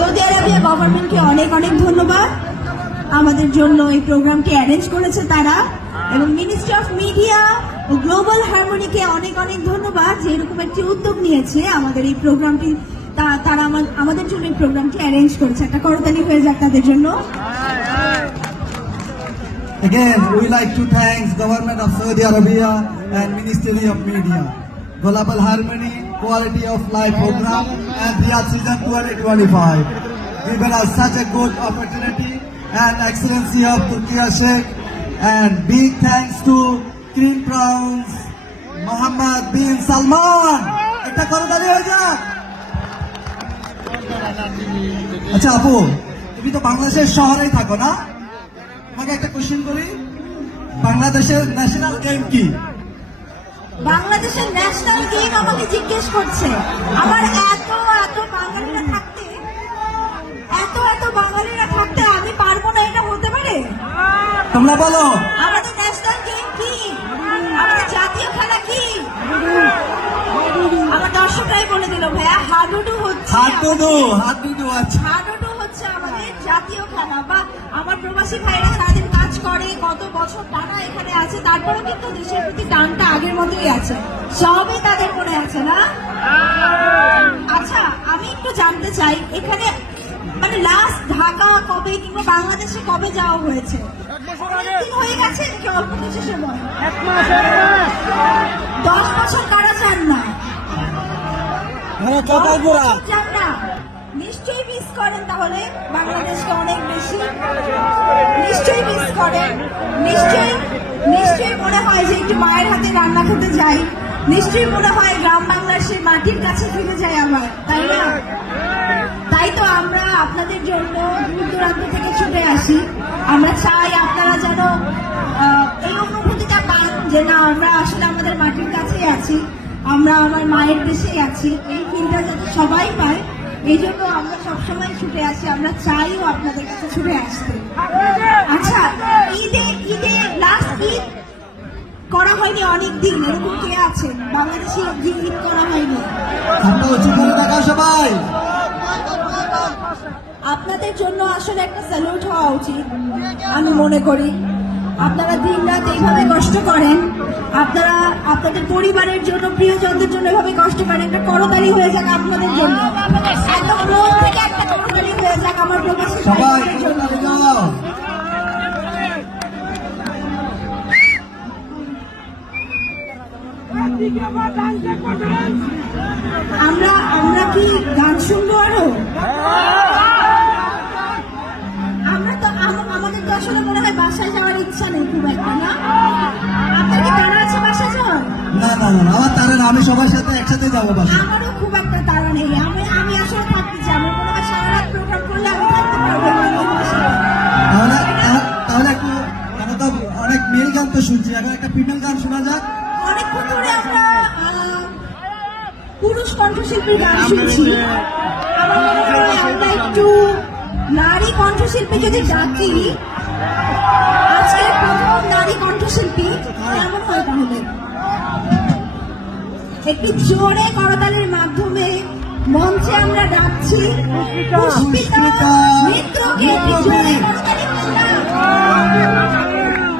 Saudi Arabia গভর্নমেন্টকে অনেক অনেক ধন্যবাদ, আমাদের জন্য এই প্রোগ্রামটি অ্যারেঞ্জ করেছে তারা, এবং মিনিস্ট্রি অফ মিডিয়া ও গ্লোবাল হারমোনিকে অনেক অনেক ধন্যবাদ যে এরকম একটি উদ্যোগ নিয়েছে আমাদের এই প্রোগ্রামটি, তারা আমাদের জন্য এই প্রোগ্রামটি অ্যারেঞ্জ করেছে। একটা করতালি হয়ে যাক তাদের জন্য। Again, we like to thank Government of Saudi Arabia and Ministry of Media, Global Harmony, Quality of Life Program, and Riyadh Season 2025. Given us such a good opportunity and Excellency of Turkiya Sheikh, and big thanks to Cream Prince Mohammed bin Salman. একটা করতালি হয়ে যাক। আচ্ছা আপু, তুমি তো বাংলাদেশের শহরেই থাকো না? আমাকে একটা কোশ্চেন করি, বাংলাদেশের ন্যাশনাল গেম কি? বাংলাদেশের ন্যাশনাল গেম আমাকে জিজ্ঞেস করছে। আমার এত বাঙালিরা থাকতে, এত বাঙালিরা থাকতে আমি পারবো না, এটা হতে পারে? তোমরা বলো আমাদের ন্যাশনাল গেম কি, আমাদের জাতীয় খেলা কি? আমার দর্শকরাই বলে দিল ভাইয়া, হাডুডু হচ্ছে। হাডুডু আচ্ছা, হাডুডু হচ্ছে আমাদের জাতীয় খেলা। বা আমার প্রবাসী ভাইরা সারাদিন কাজ করে, কত বছর টানা এখানে আছে, তারপরেও কিন্তু দেশের প্রতি টানটা আগের মতোই আছে, সবই তাদের মনে আছে না? আচ্ছা, আমি একটু জানতে চাই এখানে মানে লাস্ট ঢাকা কবে কিংবা বাংলাদেশে কবে যাওয়া হয়েছে? দিন হয়ে গেছে নাকি অল্প কিছু সময়? 10 বছর কারা চান না? চান না? নিশ্চয়ই মিস করেন তাহলে বাংলাদেশকে অনেক বেশি, নিশ্চয়ই মিস করেন। নিশ্চয়ই মনে হয় যে একটু মায়ের হাতে রান্না খেতে যাই, নিশ্চয়ই মনে হয় গ্রাম বাংলার সেই মাটির কাছে ফিরে যাই আবার, তাই না? তাই তো আমরা আপনাদের জন্য দূর দূরান্ত থেকে ছুটে আসি। আমরা চাই আপনারা যেন এই অনুভূতিটা পান যে না, আমরা আসলে আমাদের মাটির কাছেই আছি, আমরা আমার মায়ের দেশেই আছি, এই ফিলটা যাতে সবাই পায়, এই জন্য আমরা সবসময় ছুটে আসি। আমরা চাইও আপনাদের কাছে ছুটে আসতে। আচ্ছা, ঈদে লাস্ট ঈদ করা হয়নি অনেক দিন, এরকম কে আছেন বাংলাদেশে ঈদ করা হয়নি? সবাই আপনাদের জন্য আসলে একটা স্যালুট হওয়া উচিত আমি মনে করি। আপনারা দিন রাত এইভাবে কষ্ট করেন, আপনারা আপনাদের পরিবারের জন্য, প্রিয়জনদের জন্য এভাবে কষ্ট করেন। একটা করতালি হয়ে যাক আপনাদের জন্য, একদম মন থেকে একটা করতালি হয়ে যাক আমার প্রবাসী ভাইদের জন্য। আমরা কি গান শুনবো আরো? আমাদের তো আসলে মনে হয় বাসায় যাওয়ার ইচ্ছা নেই খুব একটা, না? আপনার কি তাড়া আছে বাসায় যাওয়ার? না, আমার তাড়া না, আমি সবার সাথে একসাথে যাবো বাসায়। আমারও খুব একটা তাড়া নেই, আমি আসলে থাকতে চাই। আমার মনে হয় সারা রাত প্রোগ্রাম করলে আমি থাকতে পারবো তাহলে একটু, আমরা তো অনেক মেল গান তো শুনছি, এখন একটা ফিমেল গান শোনা যাক। অনেকক্ষণ ধরে আমরা পুরুষ কণ্ঠশিল্পীর গান শুনছি, আমার মনে হয় আমরা একটু নারী কণ্ঠশিল্পী যদি ডাকি, আজকের প্রথম নারী কণ্ঠশিল্পী কেমন হয় তাহলে? একটি জোরে করতালির মাধ্যমে মঞ্চে আমরা ডাকছি পুষ্পিতা মিত্রকে। একটি জোরে করতালি।